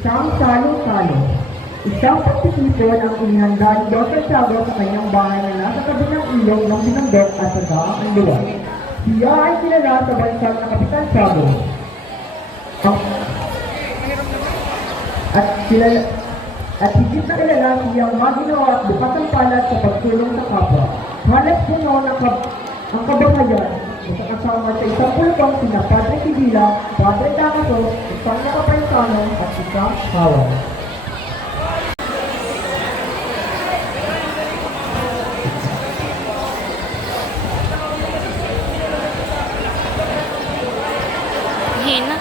Isang salo-salo. Isang pagtitipon ang inihanda ni Dr. Tiago sa kanyang bahay na nasa tabi ng ilog ng Binandok at sa daang Anluwan. Siya ay kilala sa bansang na Kapitan Tiago. At higit na kilala siyang maginawa at bukas ang palad sa pagtulong sa kapwa. Halos puno ang kabangayan na kasama sa isang pulpang sina Padre Kibila, Padre Damaso, isang nakapaisano at isang hawan. Hina.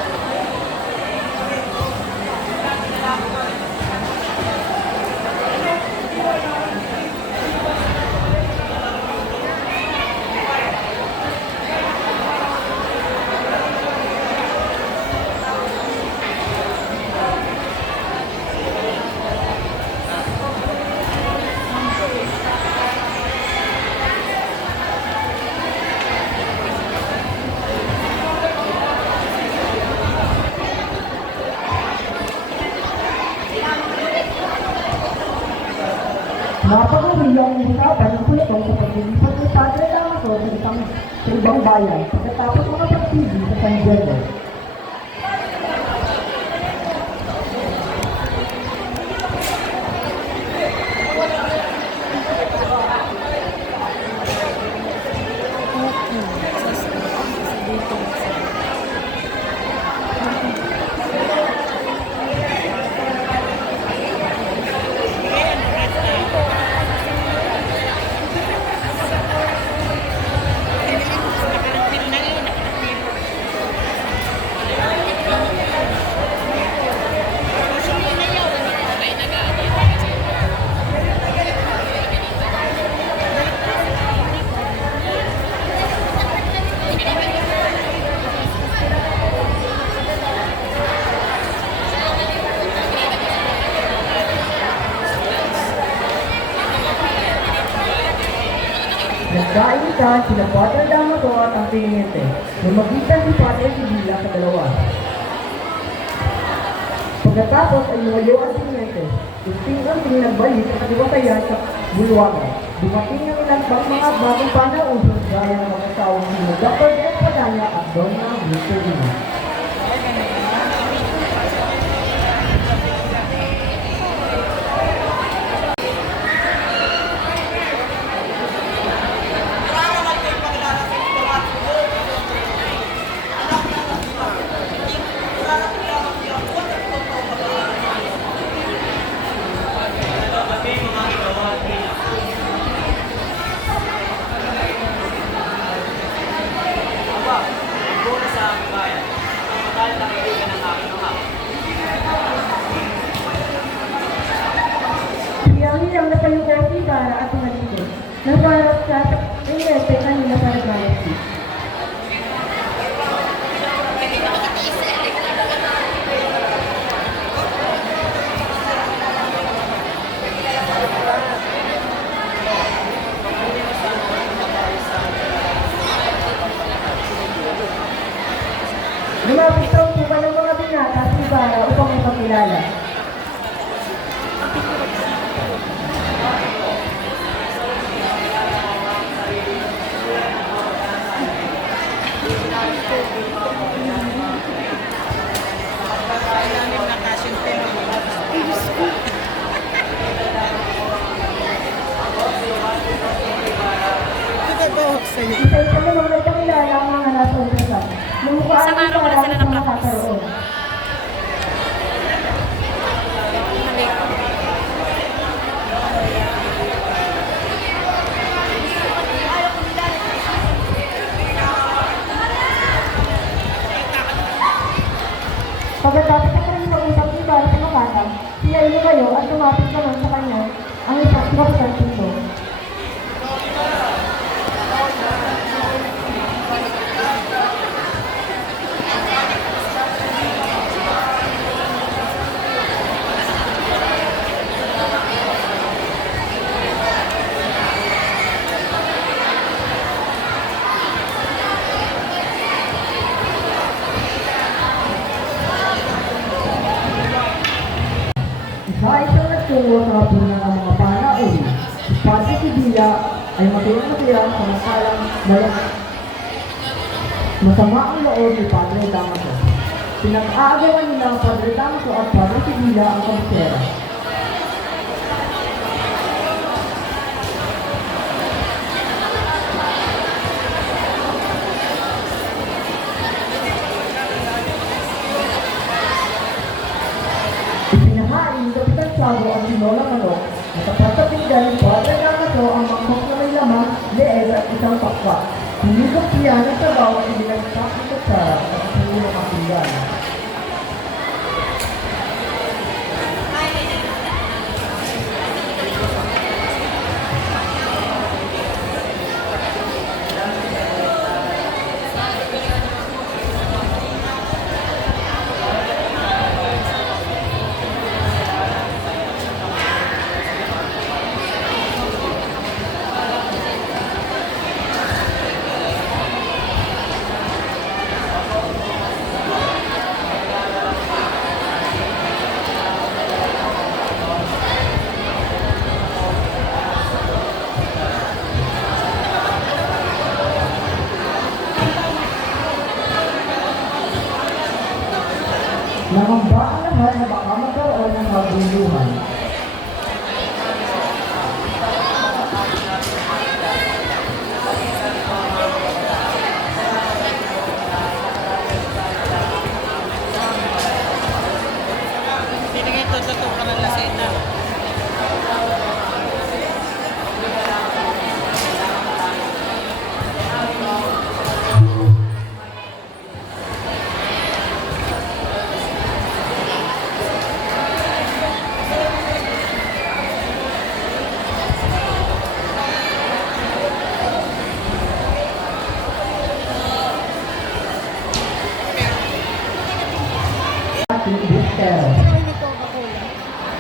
Napakahiyang usapan ng pulitong sa paglilipat ni Padre Damaso sa ibang bayan pagkatapos makapagpili sa San Diego. Nagkainitan sila Padre Damaso at ang Teniente. Lumagitan si Padre Sibila sa dalawa. Pagkatapos ay lumayo ang Teniente. Istingang nagbalik at iwatayan sa bulwagan. Dumating ang ilang pang mga bagong panausos gaya ng mga tawang sila Dr. Des Padanya at Donna Victorina. Hiyang na kayo kopi para at maligo. Naparap sa Teniente kanina para galaxy. Lumapit sa upuan ng mga binata si Ibarra upang ipakilala. Isa-isa na mga nagpakilala ang mga nasa umpasan. Lumukhaan Isang araw wala sila ng practice. nakakaroon. Pagkatapos ng kanyang mag-usap ni Ibarra sa Makata, siya ay lumayo at lumapit naman sa kanya ang isang kapitan Tito. tungo sa hapunan ng mga panauhin. Si Padre Sibilia ay masaya samantalang masama ang loob ni Padre Damaso. Pinag-aagawan nila ang Padre Damaso at Padre Sibilia ang kabisera. Ipinahain ni Kapitan Sabo ang sinola manok at tapat sa pinggan ni Padre Damaso ang mangkok na may laman, leeg at isang pakpak. Hinigop siya ng sabaw at inilagsak ng kutsara at puno ng pinggan. Nangamba ang lahat na baka magkaroon ng kaguluhan. Tinigay ito sa tuka ng lasena.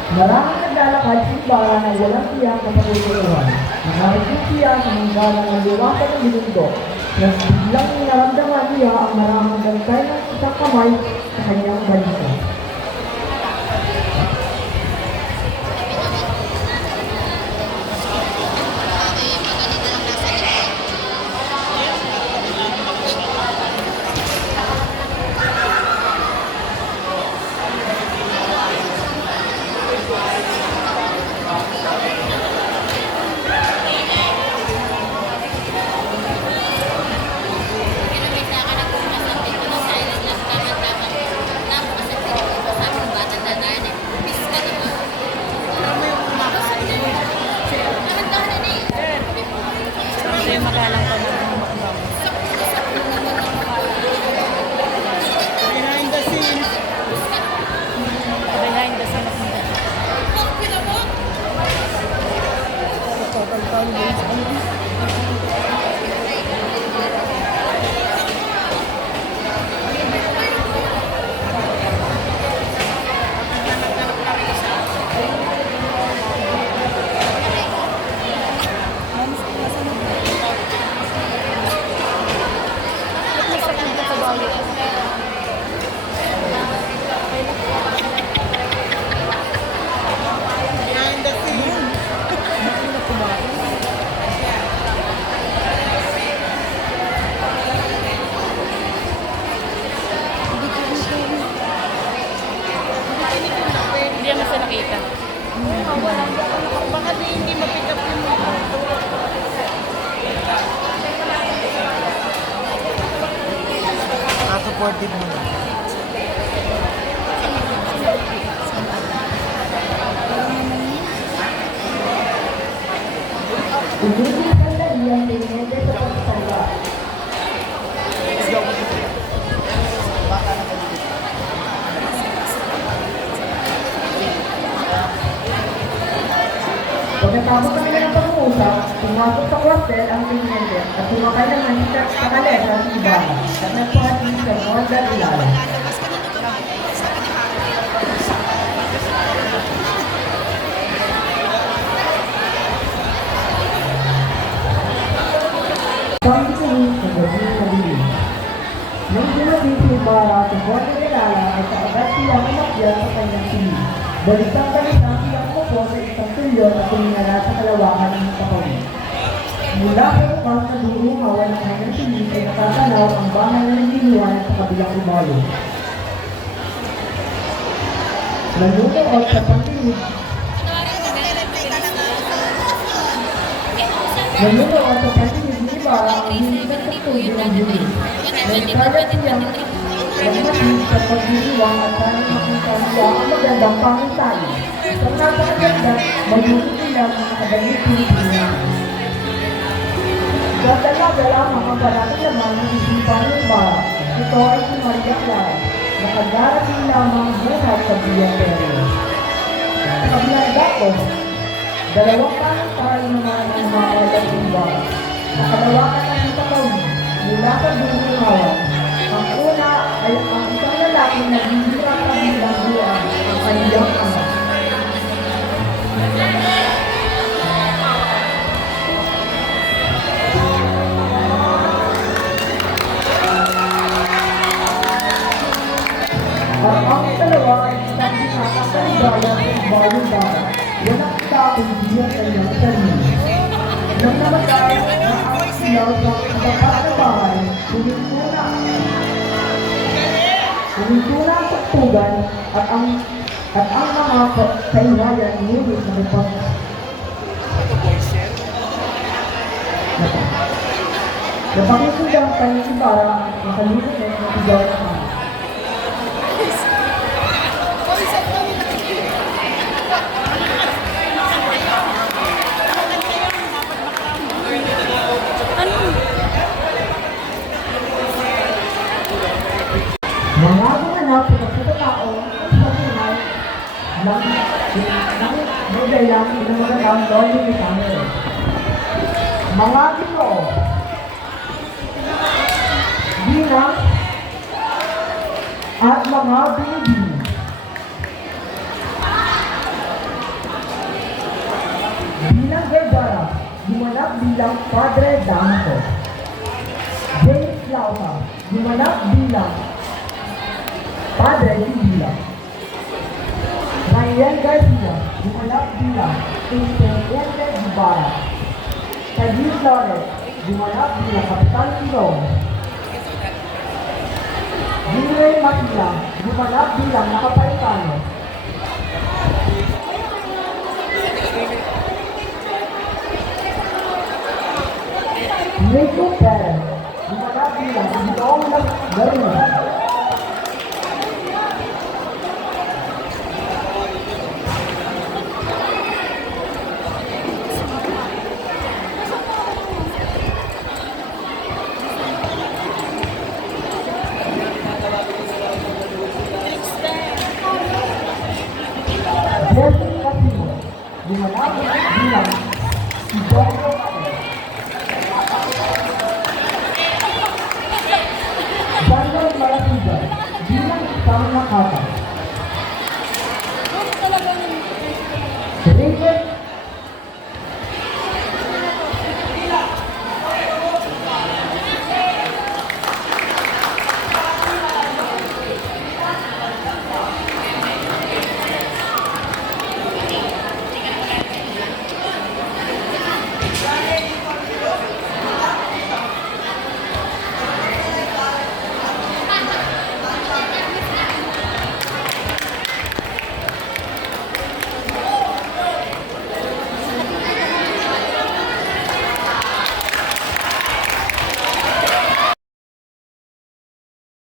Maraming naglalakad sa imbara na walang tiyang kapatuluhan. Nangarapin siya sa manggana ng liwasan ng minundo. Biglang naramdaman niya ang maraming gantay ng isang kamay sa kanyang balisa. Ito yung magalang pa na mukbang. Behind the scenes. Behind the scenes. Behind the scenes. Hindi naman siya nakita. Baka hindi ma-pick up yung supportive mo na. Hindi ang sandalian ni Nede sa pagsalba. Pagkatapos kami ng pag-uusap, pumasok sa kwartel ang Nede at sumakay ng manisya sa kalesa sa Ibarra at nagpahatid sa Northern Ilalim. Sabi ko sa gabi na dilim. Nang dumating si Ibarra sa Northern Ilalim ay kaagad siya umakyat sa kanyang silid. Balitang balita, siya ko po sa isang tulyon at tuminala sa kalawakan ng kapawin. Mula sa bukas na durungawan ng kanyang tingin ay nakakalaw ang bahay ng ginuan sa kabilang umalo. Nanunood sa pagtingin ni Ibarra ang hindi na sa tuloy ng huli. Nagkaya siya nagmasin sa pagdiriwang at sanang makita niya ang magandang pangitan. Sa napakaganda, mayroon sila mga kadalit Pilipina. Sa talaga lamang ang parating naman ng isipan ng Ibarra. Ito ay si Maria Clara. Nakagarating lamang buhay sa Biyapero. Sa kabilang dato, dalawang pangitan naman ang mga ng Ibarra. Nakalawakan ng kapawin mula sa durungawan. Ang una ay ang isang lalaki na bibira sa bilang buwan ang kanyang ama. At ang dalawa ay isang nakakaligayan ng bayong bahay. Walang takong diyan kanyang sarili. Nang namatay na ang silaw sa bakat na bahay, Humintuna ang saktugan at ang mga kaiwayan ngunit napakisudang kanyang Ibarra ang kalimutan ng sigaw ng ama. Mga gumanap sa pagkatao sa tunay ng modayang ng magandang lolo ni Samuel. Mga Ginoo, bilang at mga binibini. Bilang Vergara, gumanap bilang Padre Damaso. James Lausa, gumanap bilang Padre Sibila. Ryan Garcia, gumanap bilang Intendente Ibarra. Tajid Flores, gumanap bilang Kapitan Silong. Ginray Matila, gumanap bilang Nakapaitano. Rico Perez, gumanap bilang Idong Garuna. Blessing Casino, gumanap bilang